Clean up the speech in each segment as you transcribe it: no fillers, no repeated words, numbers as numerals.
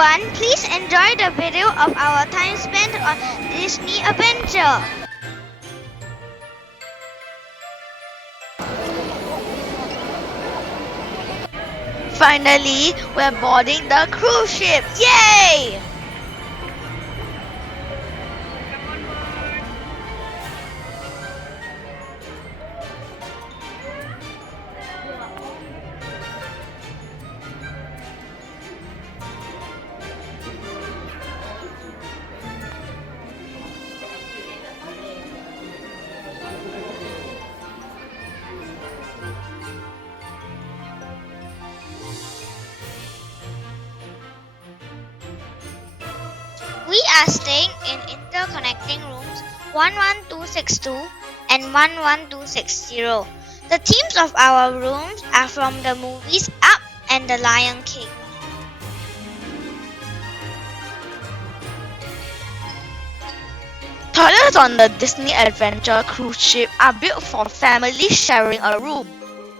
everyone, please enjoy the video of our time spent on Disney Adventure. Finally, we're boarding the cruise ship. Yay! We are staying in interconnecting rooms 11262 and 11260. The themes of our rooms are from the movies Up and The Lion King. Toilets on the Disney Adventure cruise ship are built for families sharing a room.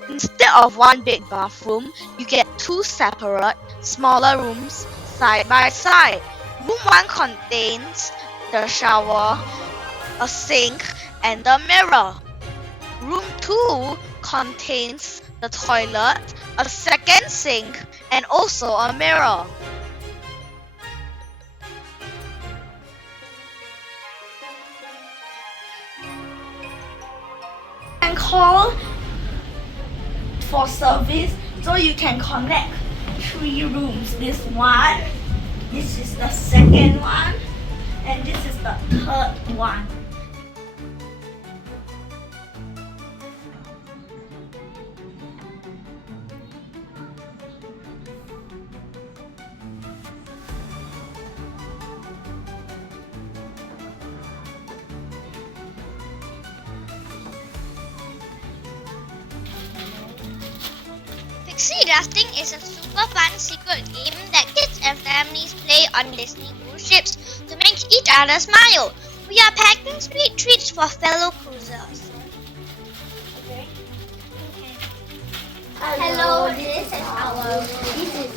Instead of one big bathroom, you get two separate, smaller rooms side by side. Room 1 contains the shower, a sink, and a mirror. Room 2 contains the toilet, a second sink, and also a mirror. And call for service so you can connect 3 rooms. This one. This is the second one, and this is the third one. Pixie Dusting is a super fun secret game that kids and families play on Disney cruise ships to make each other smile. We are packing sweet treats for fellow cruisers. Hello, this is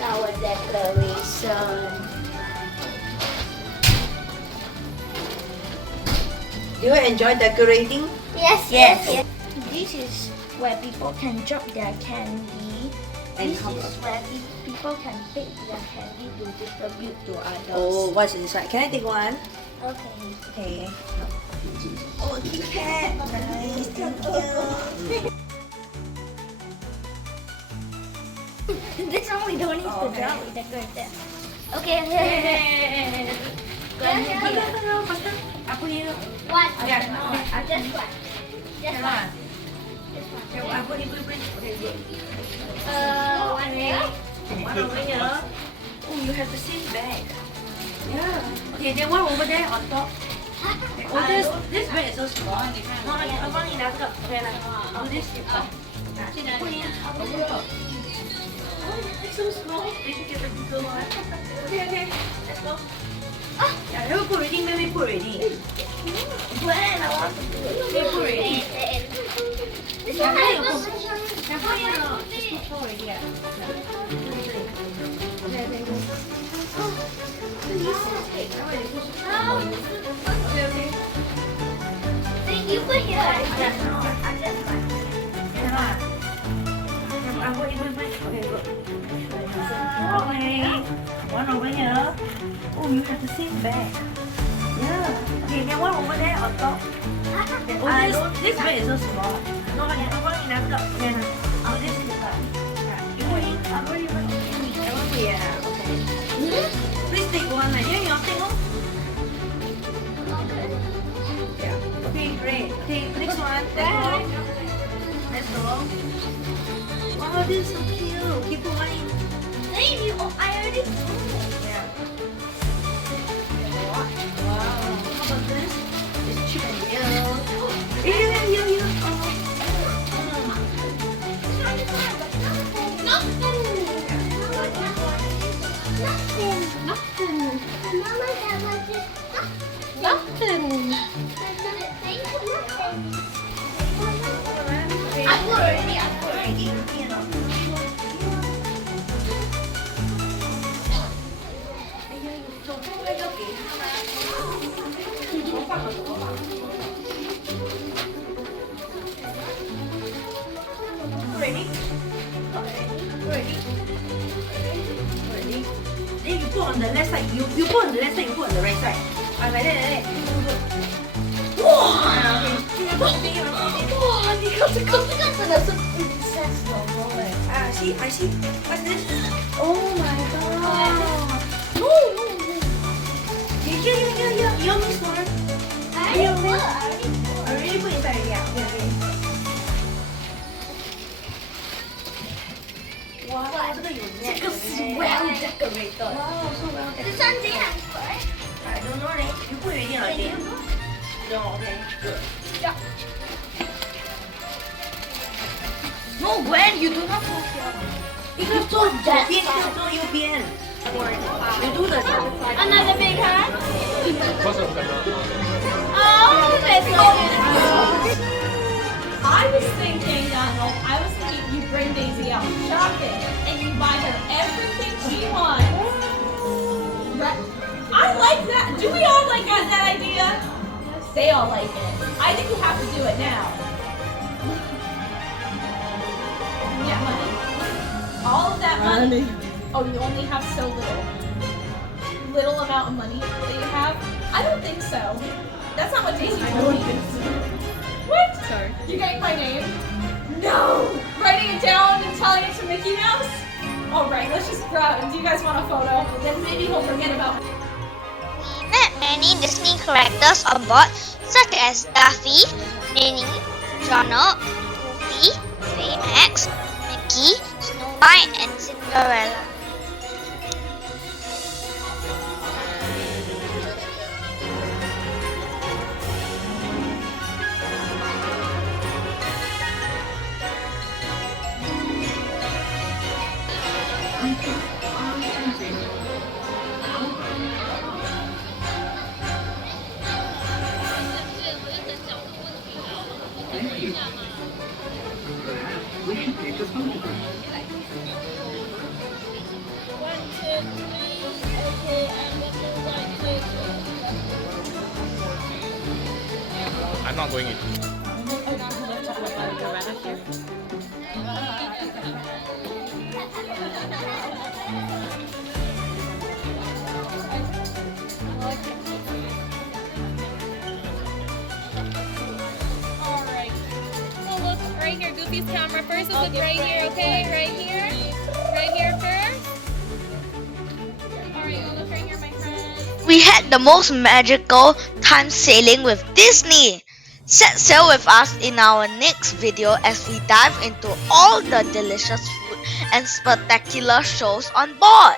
our decoration. Do you enjoy decorating? Yes. This is where people can drop their candy. And This how is about- where people can pick their candy to distribute to others. Oh, what's inside? Can I take one? Okay. Okay. Oh, Kit Kat. Nice. Thank you. This one we don't need to Okay. drop, we decorate that. Okay, here. Apa you? What? Yeah. Just one. Just one. Apa ni beri? Okay, good. One here. One over here. Oh, you have the same bag. Yeah. Okay, then one over there on top. Oh, this bag is so small. No, abang ni dah cakap. Okay lah. Do this. Sini, put in. Oh, it's so small. They should get the bigger one. Okay. Let's go. Yeah, they will put ready. Maybe put ready. When I want to do it. They put ready. This one I have Can put in. Just put four already. Okay. Then you put here. One over here. Oh, you have the same bag. Yeah. Okay, then one over there on top. Oh, this bag is so small. No, one in the top. Yeah. Oh, this is the top. You put in. I already put in. I won't put it. Okay. Please take one. Yeah, you take one. Yeah. Okay, great. Okay, next one. Let's go. Wow, this is so cute. Okay, put one in. Then you, I already do. Yeah. Wow. How about this? It's cheap and yellow. Yeah. Nothing. Mama, that was just nothing. I put already. ready? Ready? Then you put on the left side. You put on the left side. You put on the right side. Like that. Good. Wow. Okay. 哇，你看这个真的是 princess logo 哎。See, I see. What's this? Oh my god. No. Here. You want me to one? I already put inside already. Okay. 哇，这个有net。这个是 well decorated。哇，so well 这 decorated. 山景很贵。I don't know. You put already or not? No. Okay. Good. Yeah. No, Gwen, you do not put here. 一个做左边，一个做右边。You do the Another big hand. What's up, Grandma? Oh, that's so beautiful. I was thinking, Donald, you bring Daisy out shopping and you buy her everything she wants. Right? I like that. Do we all like that idea? They all like it. I think you have to do it now. Yeah, money. All of that money. Oh, you only have so little amount of money that you have? I don't think so. That's not what Daisy told me. What? Sorry. You getting my name? No! Writing it down and telling it to Mickey Mouse? Alright, let's just grab it. Do you guys want a photo? Then maybe he'll forget about it. We met many Disney characters on board, such as Daffy, Minnie, Donald, Goofy, Baymax, Mickey, Snow White, and Cinderella. I'm not going in. Alright. So look right here, Goofy's camera first. So look right here, okay? Right here. Right here first. Alright, you look right here, my friend. We had the most magical time sailing with Disney. Set sail with us in our next video as we dive into all the delicious food and spectacular shows on board.